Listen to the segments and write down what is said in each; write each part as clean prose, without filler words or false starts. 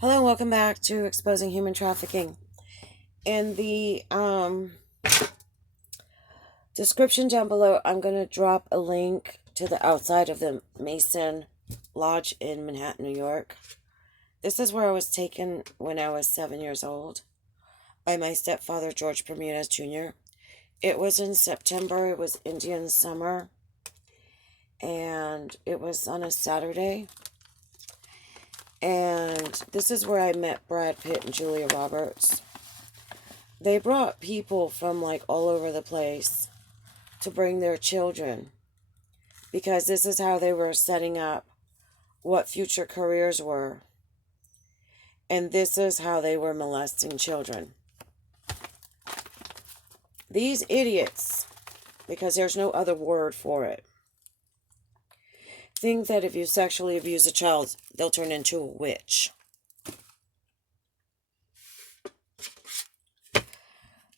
Hello and welcome back to Exposing Human Trafficking. In the description down below, I'm going to drop a link to the outside of the Mason Lodge in Manhattan, New York. This is where I was taken when I was 7 years old by my stepfather, George Bermudez Jr. It was in September. It was Indian summer, and it was on a Saturday. And this is where I met Brad Pitt and Julia Roberts. They brought people from like all over the place to bring their children because this is how they were setting up what future careers were. And this is how they were molesting children. These idiots, because there's no other word for it, think that if you sexually abuse a child, they'll turn into a witch.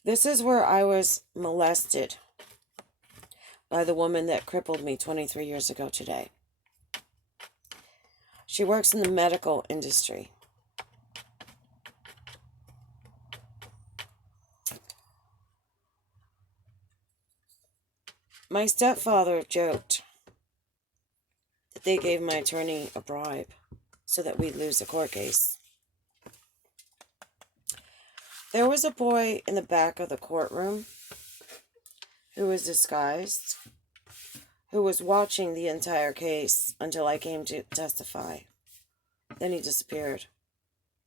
This is where I was molested by the woman that crippled me 23 years ago today. She works in the medical industry. My stepfather joked that they gave my attorney a bribe so that we'd lose the court case. There was a boy in the back of the courtroom who was disguised, who was watching the entire case until I came to testify. Then he disappeared,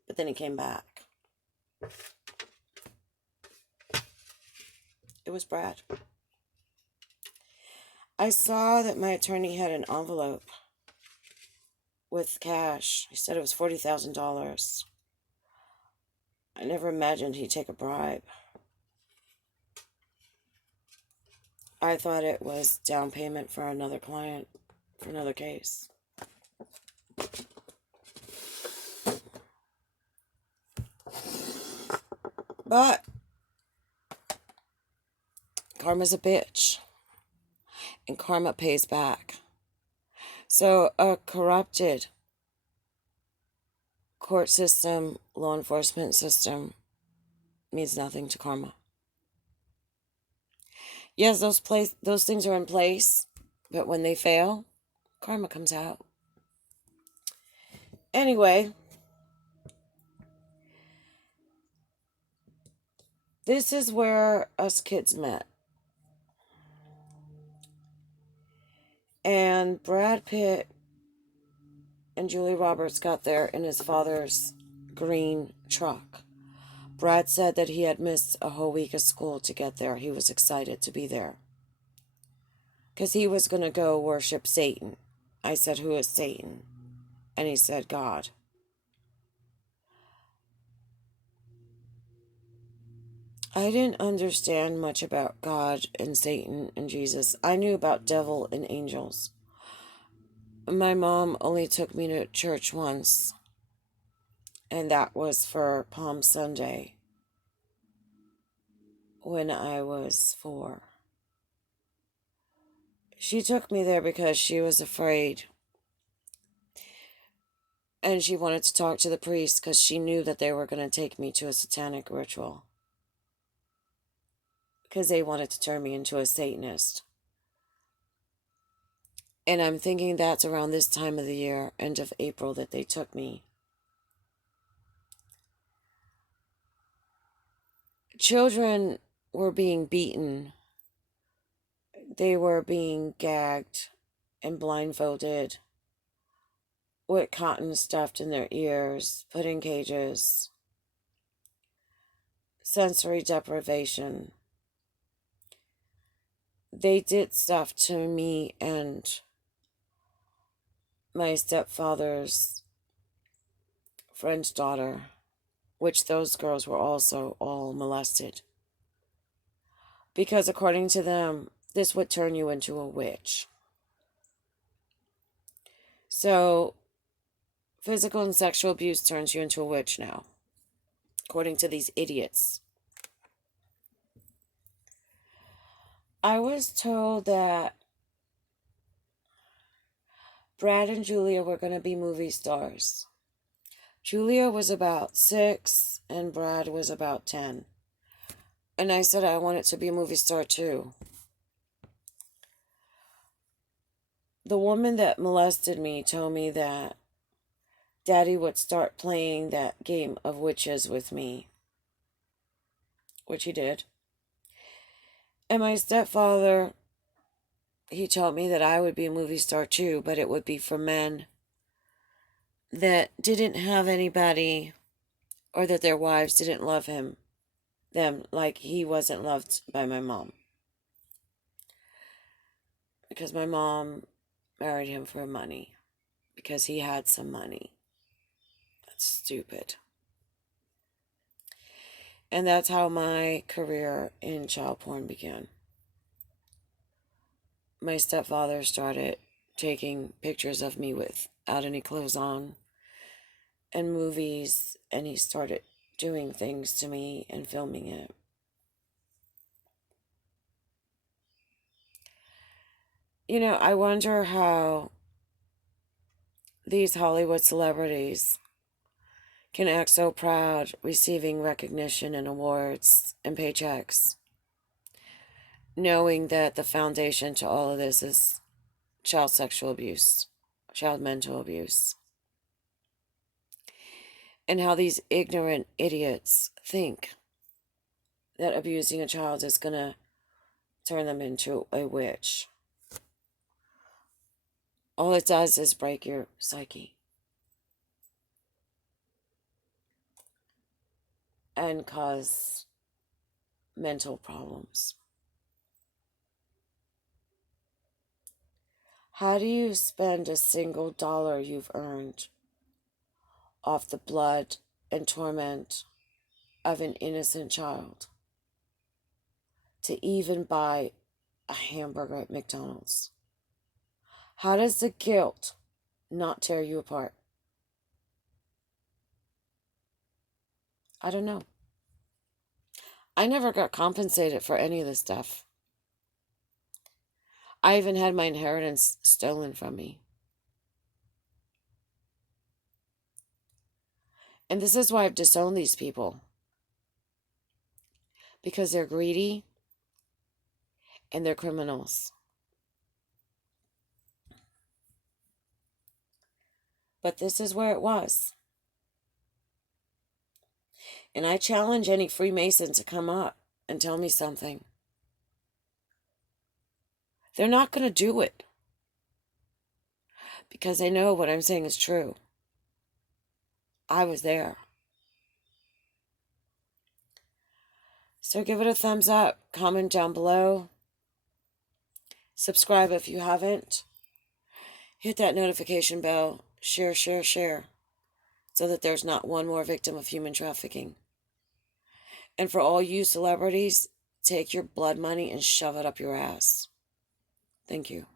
but then he came back. It was Brad. I saw that my attorney had an envelope with cash. He said it was $40,000. I never imagined he'd take a bribe. I thought it was down payment for another client, for another case. But karma's a bitch, and karma pays back. So a corrupted court system, law enforcement system means nothing to karma. Yes, those things are in place, but when they fail, karma comes out. Anyway, this is where us kids met. And Brad Pitt and Julie Roberts got there in his father's green truck. Brad said that he had missed a whole week of school to get there. He was excited to be there because he was going to go worship Satan. I said, "Who is Satan?" And he said, "God." I didn't understand much about God and Satan and Jesus. I knew about devil and angels. My mom only took me to church once, and that was for Palm Sunday when I was 4. She took me there because she was afraid, and she wanted to talk to the priest because she knew that they were going to take me to a satanic ritual because they wanted to turn me into a Satanist. And I'm thinking that's around this time of the year, end of April, that they took me. Children were being beaten. They were being gagged and blindfolded with cotton stuffed in their ears, put in cages, sensory deprivation. They did stuff to me and my stepfather's friend's daughter, which those girls were also all molested. Because according to them, this would turn you into a witch. So, physical and sexual abuse turns you into a witch now, according to these idiots. I was told that Brad and Julia were going to be movie stars. Julia was about 6 and Brad was about 10. And I said I wanted to be a movie star too. The woman that molested me told me that Daddy would start playing that game of witches with me, which he did. And my stepfather, he told me that I would be a movie star too, but it would be for men that didn't have anybody, or that their wives didn't love them like he wasn't loved by my mom. Because my mom married him for money, because he had some money. That's stupid. And that's how my career in child porn began. My stepfather started taking pictures of me without any clothes on and movies, and he started doing things to me and filming it. You know, I wonder how these Hollywood celebrities can act so proud receiving recognition and awards and paychecks, knowing that the foundation to all of this is child sexual abuse, child mental abuse. And how these ignorant idiots think that abusing a child is going to turn them into a witch. All it does is break your psyche and cause mental problems. How do you spend a single dollar you've earned off the blood and torment of an innocent child to even buy a hamburger at McDonald's? How does the guilt not tear you apart? I don't know. I never got compensated for any of this stuff. I even had my inheritance stolen from me. And this is why I've disowned these people. Because they're greedy and they're criminals. But this is where it was. And I challenge any Freemason to come up and tell me something. They're not going to do it. Because they know what I'm saying is true. I was there. So give it a thumbs up. Comment down below. Subscribe if you haven't. Hit that notification bell. Share, share, share. So that there's not one more victim of human trafficking. And for all you celebrities, take your blood money and shove it up your ass. Thank you.